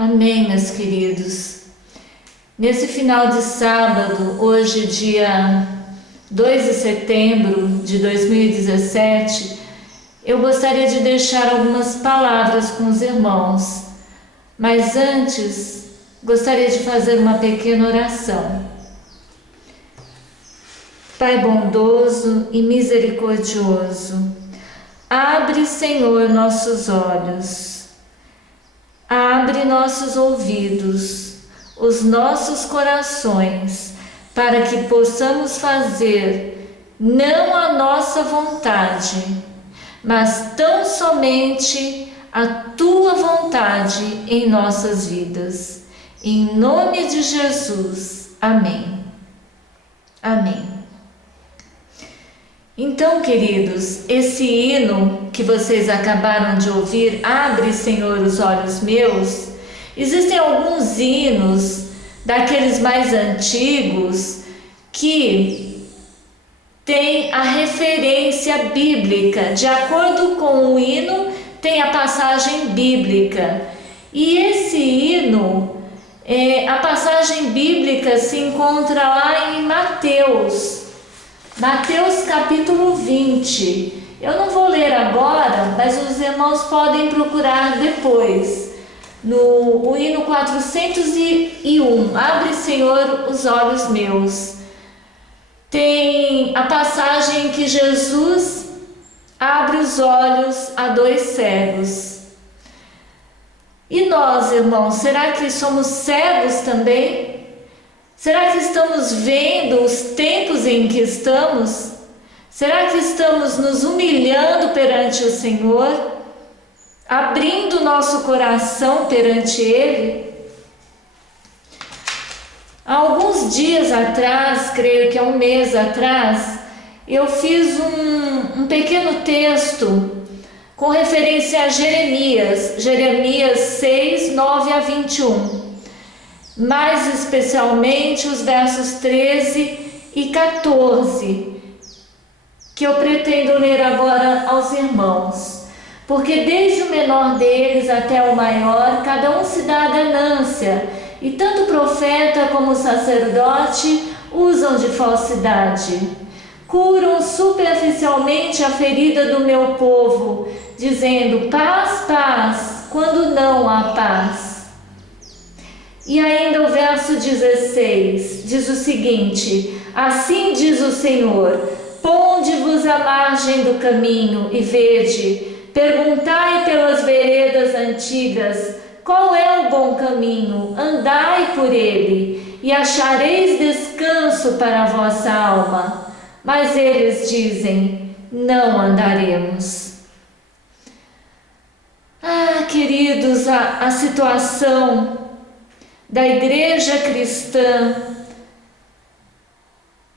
Amém, meus queridos. Nesse final de sábado, hoje, dia 2 de setembro de 2017, eu gostaria de deixar algumas palavras com os irmãos, mas antes gostaria de fazer uma pequena oração. Pai bondoso e misericordioso, abre, Senhor, nossos olhos, abre nossos ouvidos, os nossos corações, para que possamos fazer não a nossa vontade, mas tão somente a Tua vontade em nossas vidas. Em nome de Jesus. Amém. Amém. Então, queridos, esse hino que vocês acabaram de ouvir, Abre, Senhor, os olhos meus, existem alguns hinos daqueles mais antigos que têm a referência bíblica. De acordo com o hino, tem a passagem bíblica. E esse hino, a passagem bíblica se encontra lá em Mateus capítulo 20. Eu não vou ler agora, mas os irmãos podem procurar depois. No hino 401, Abre, Senhor, os olhos meus. Tem a passagem em que Jesus abre os olhos a dois cegos. E nós, irmãos, será que somos cegos também? Será que estamos vendo os tempos em que estamos? Será que estamos nos humilhando perante o Senhor? Abrindo nosso coração perante Ele? Há alguns dias atrás, creio que há um mês atrás, eu fiz um pequeno texto com referência a Jeremias 6, 9 a 21. Mais especialmente os versos 13 e 14, que eu pretendo ler agora aos irmãos. Porque desde o menor deles até o maior, cada um se dá a ganância, e tanto o profeta como o sacerdote usam de falsidade. Curam superficialmente a ferida do meu povo, dizendo paz, paz, quando não há paz. E ainda o verso 16 diz o seguinte: assim diz o Senhor, ponde-vos à margem do caminho e vede, perguntai pelas veredas antigas, qual é o bom caminho, andai por ele, e achareis descanso para a vossa alma. Mas eles dizem, não andaremos. Ah, queridos, a situação da igreja cristã,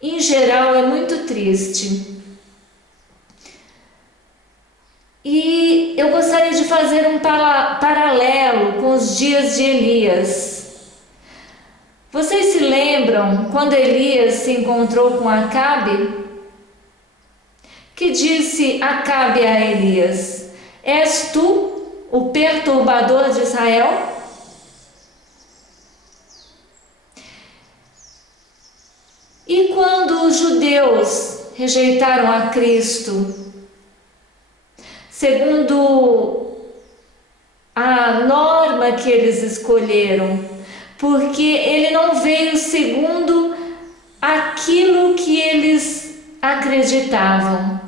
em geral, é muito triste. E eu gostaria de fazer um paralelo com os dias de Elias. Vocês se lembram quando Elias se encontrou com Acabe? Que disse Acabe a Elias: és tu o perturbador de Israel? E quando os judeus rejeitaram a Cristo, segundo a norma que eles escolheram, porque ele não veio segundo aquilo que eles acreditavam.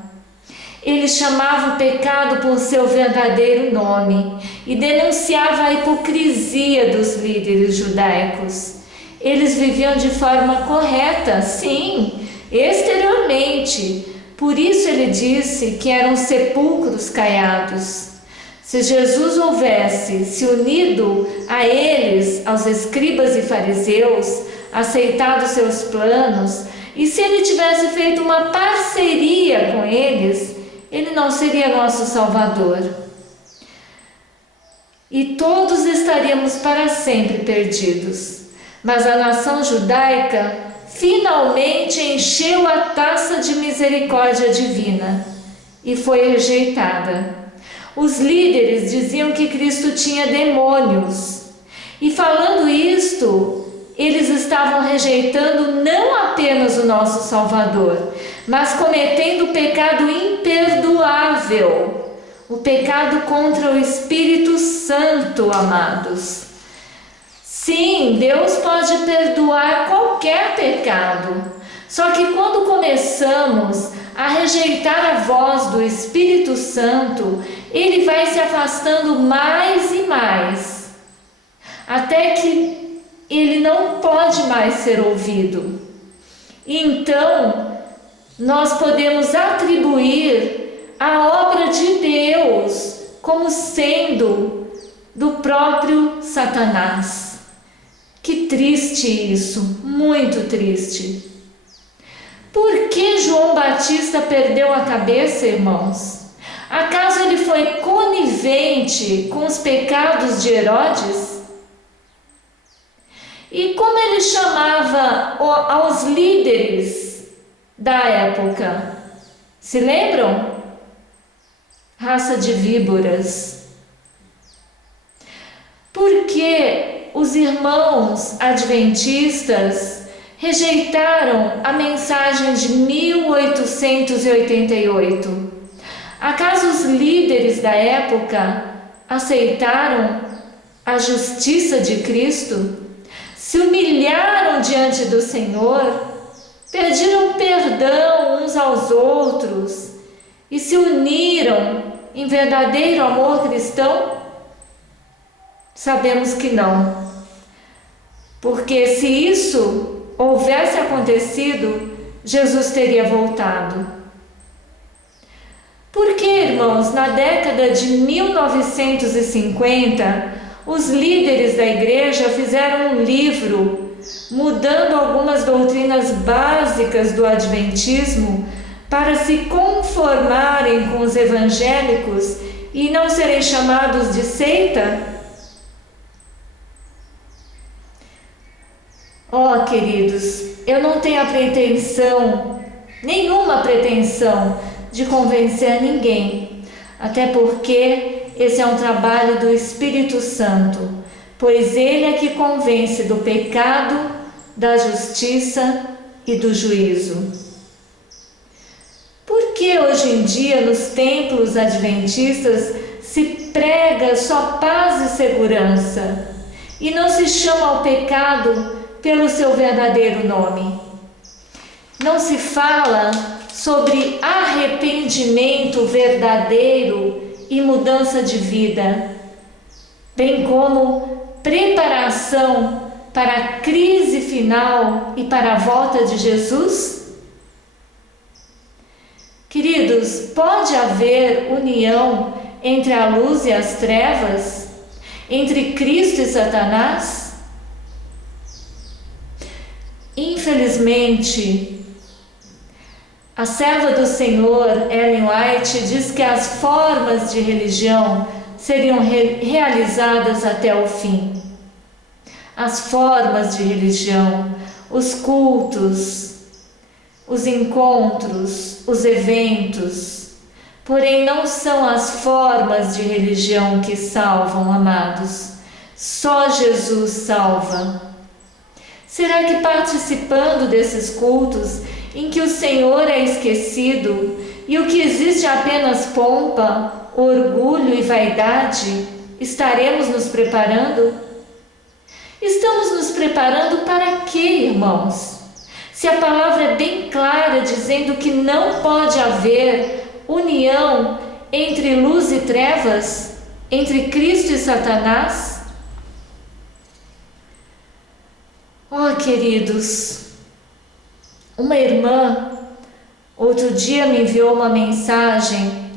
Ele chamava o pecado por seu verdadeiro nome e denunciava a hipocrisia dos líderes judaicos. Eles viviam de forma correta, sim, exteriormente. Por isso ele disse que eram sepulcros caiados. Se Jesus houvesse se unido a eles, aos escribas e fariseus, aceitado seus planos, e se ele tivesse feito uma parceria com eles, ele não seria nosso Salvador. E todos estaríamos para sempre perdidos. Mas a nação judaica finalmente encheu a taça de misericórdia divina e foi rejeitada. Os líderes diziam que Cristo tinha demônios E falando isto, eles estavam rejeitando não apenas o nosso Salvador, mas cometendo o pecado imperdoável, o pecado contra o Espírito Santo, amados. Sim, Deus pode perdoar qualquer pecado, só que quando começamos a rejeitar a voz do Espírito Santo, ele vai se afastando mais e mais, até que ele não pode mais ser ouvido. Então, nós podemos atribuir a obra de Deus como sendo do próprio Satanás. Que triste isso, muito triste. Por que João Batista perdeu a cabeça, irmãos? Acaso ele foi conivente com os pecados de Herodes? E como ele chamava aos líderes da época? Se lembram? Raça de víboras. Por que os irmãos adventistas rejeitaram a mensagem de 1888? Acaso os líderes da época aceitaram a justiça de Cristo? Se humilharam diante do Senhor, pediram perdão uns aos outros e se uniram em verdadeiro amor cristão? Sabemos que não, porque se isso houvesse acontecido, Jesus teria voltado. Porque, irmãos, na década de 1950, os líderes da igreja fizeram um livro mudando algumas doutrinas básicas do adventismo para se conformarem com os evangélicos e não serem chamados de seita? Oh, queridos, eu não tenho a pretensão, nenhuma pretensão, de convencer ninguém, até porque esse é um trabalho do Espírito Santo, pois ele é que convence do pecado, da justiça e do juízo. Por que hoje em dia nos templos adventistas se prega só paz e segurança e não se chama ao pecado pelo seu verdadeiro nome? Não se fala sobre arrependimento verdadeiro e mudança de vida, bem como preparação para a crise final e para a volta de Jesus? Queridos, pode haver união entre a luz e as trevas? Entre Cristo e Satanás? Infelizmente, a serva do Senhor, Ellen White, diz que as formas de religião seriam realizadas até o fim. As formas de religião, os cultos, os encontros, os eventos, porém não são as formas de religião que salvam, amados. Só Jesus salva. Será que participando desses cultos em que o Senhor é esquecido e o que existe é apenas pompa, orgulho e vaidade, estaremos nos preparando? Estamos nos preparando para quê, irmãos? Se a palavra é bem clara dizendo que não pode haver união entre luz e trevas, entre Cristo e Satanás? Oh, queridos, uma irmã outro dia me enviou uma mensagem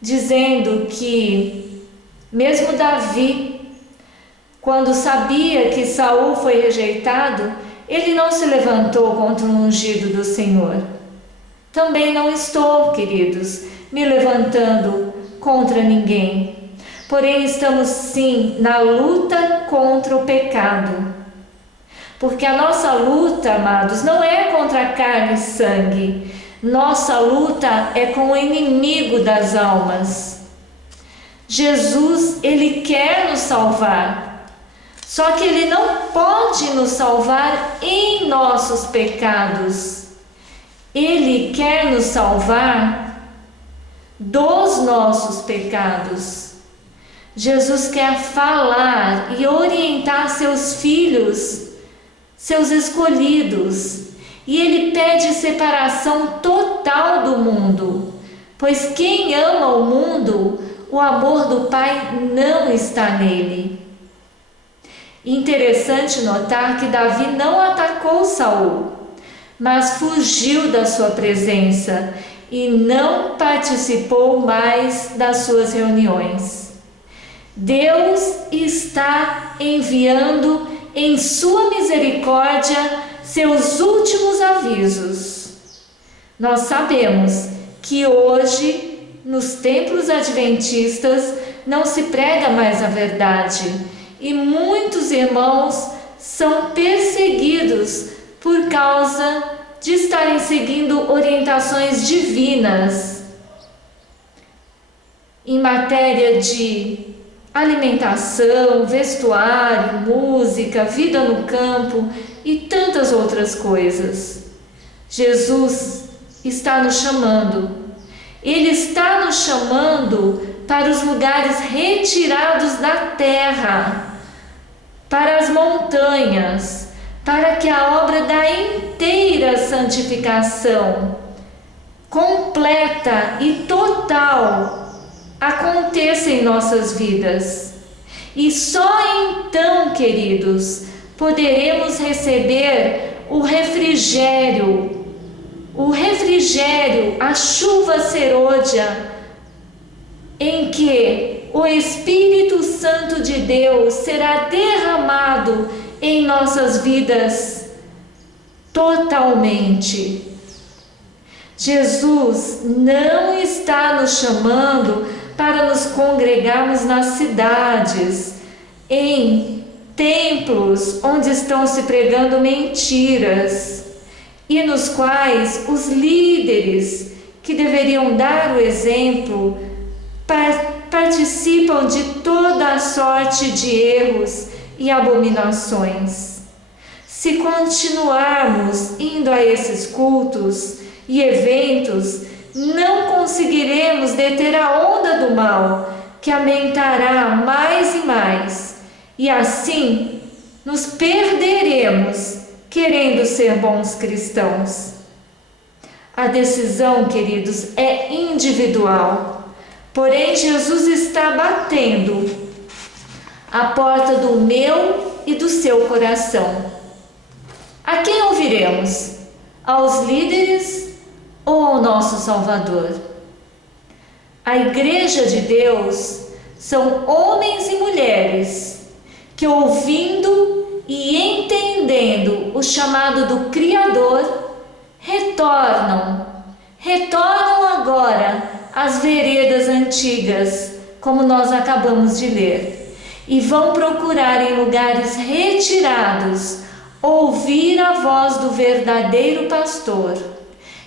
dizendo que mesmo Davi, quando sabia que Saul foi rejeitado, ele não se levantou contra o ungido do Senhor. Também não estou, queridos, me levantando contra ninguém. Porém, estamos sim na luta contra o pecado. Porque a nossa luta, amados, não é contra carne e sangue. Nossa luta é com o inimigo das almas. Jesus, ele quer nos salvar. Só que Ele não pode nos salvar em nossos pecados. Ele quer nos salvar dos nossos pecados. Jesus quer falar e orientar seus filhos, seus escolhidos. E Ele pede separação total do mundo, pois quem ama o mundo, o amor do Pai não está nele. Interessante notar que Davi não atacou Saul, mas fugiu da sua presença e não participou mais das suas reuniões. Deus está enviando em sua misericórdia seus últimos avisos. Nós sabemos que hoje, nos templos adventistas, não se prega mais a verdade e muitos irmãos são perseguidos por causa de estarem seguindo orientações divinas em matéria de alimentação, vestuário, música, vida no campo e tantas outras coisas. Jesus está nos chamando. Ele está nos chamando para os lugares retirados da terra, para as montanhas, para que a obra da inteira santificação, completa e total, aconteça em nossas vidas. E só então, queridos, poderemos receber o refrigério, a chuva serôdia, em que o Espírito Santo de Deus será derramado em nossas vidas totalmente. Jesus não está nos chamando para nos congregarmos nas cidades, em templos onde estão se pregando mentiras e nos quais os líderes que deveriam dar o exemplo participam de toda a sorte de erros e abominações. Se continuarmos indo a esses cultos e eventos, não conseguiremos deter a onda do mal, que aumentará mais e mais, e assim nos perderemos querendo ser bons cristãos. A decisão, queridos, é individual, porém Jesus está batendo a porta do meu e do seu coração. A quem ouviremos? Aos líderes ou ao nosso Salvador? A Igreja de Deus são homens e mulheres que, ouvindo e entendendo o chamado do Criador, retornam agora às veredas antigas, como nós acabamos de ler, e vão procurar em lugares retirados ouvir a voz do verdadeiro pastor.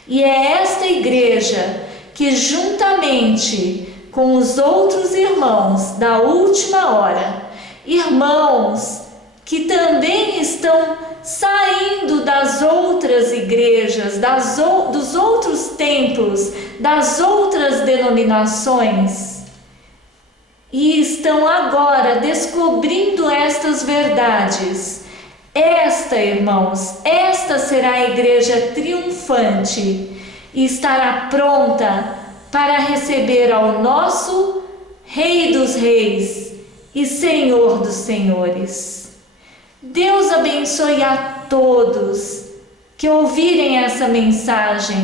E é esta igreja que, juntamente com os outros irmãos da última hora, irmãos que também estão saindo das outras igrejas, dos outros templos, das outras denominações, e estão agora descobrindo estas verdades. Esta, irmãos, esta será a igreja triunfante e estará pronta para receber ao nosso Rei dos Reis e Senhor dos Senhores. Deus abençoe a todos que ouvirem essa mensagem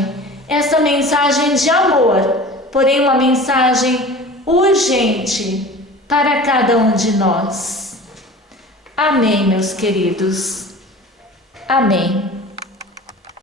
de amor, porém uma mensagem urgente para cada um de nós. Amém, meus queridos. Amém.